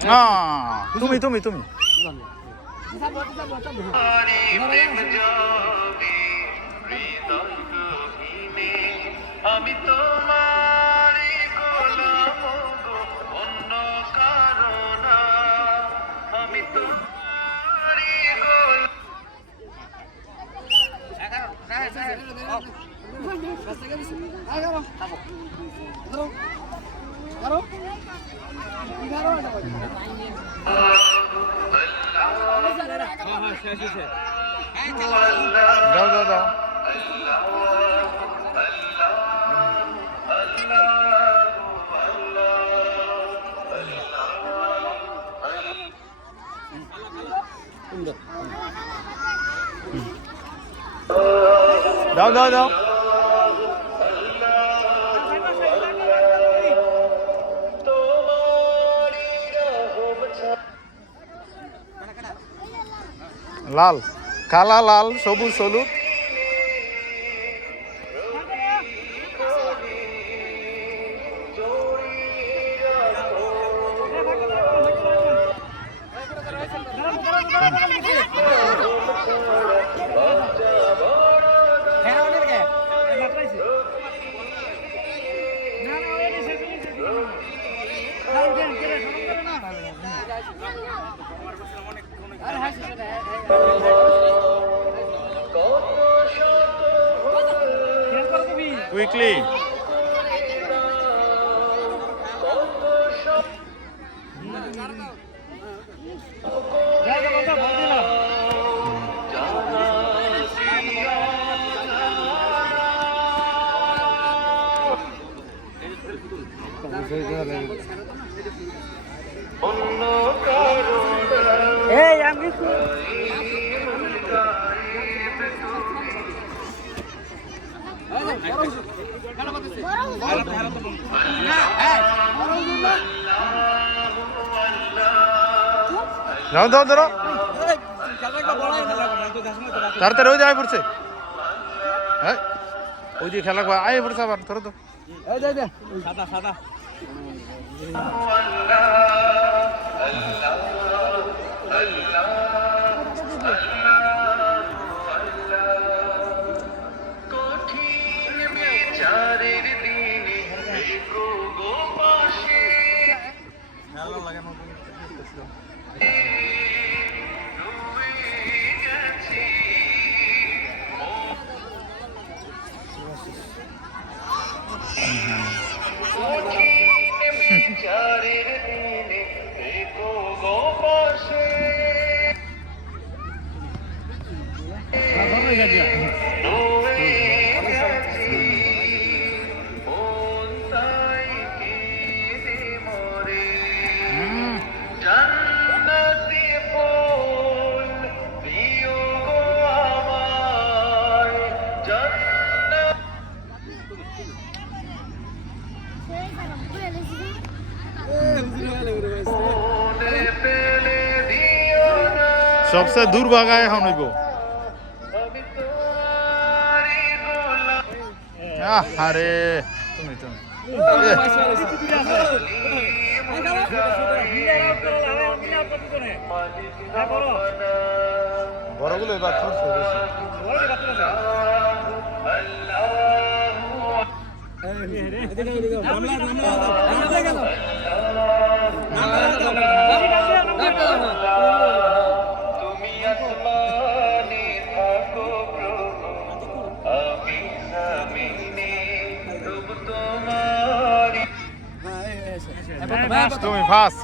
তুমি তুমি তুমি আমি তোমারই গোলাম গো, অন্য কারো না। আমি তোমারই গোলাম। যাও যাও যাও যাও যাও যাও লাল কালা লাল সবুজ হলুদ কুইকলি এই আমি যাও দাও ধরো তাড়াতাড়ি ওই যায় পড়ছে হ্যাঁ ওই যে খেলা আয় পড়ছে আবার ধরো তো সাদা সাদা কঠিন বিচারের দিনে দেখো গো পাশে, রয়ে গেছি কঠিন বিচারের দিনে দেখো গো পাশে, রয়ে গেছি মন তাই কেঁদে মরে। জান্নাতি ফুল দিও গো আমায়, জান্নাত মনে ফেলে দিও না। সবচেয়ে দূর ভাগায় এখন হইব আমি তোমারই গোলাম। আরে তুমি তুমি বড়গুলো এবার ধরছে বেশি তুমি আসমানে থাকো প্রভু, আমি জমিনে তবু তোমারই। তুমি ফার্স্ট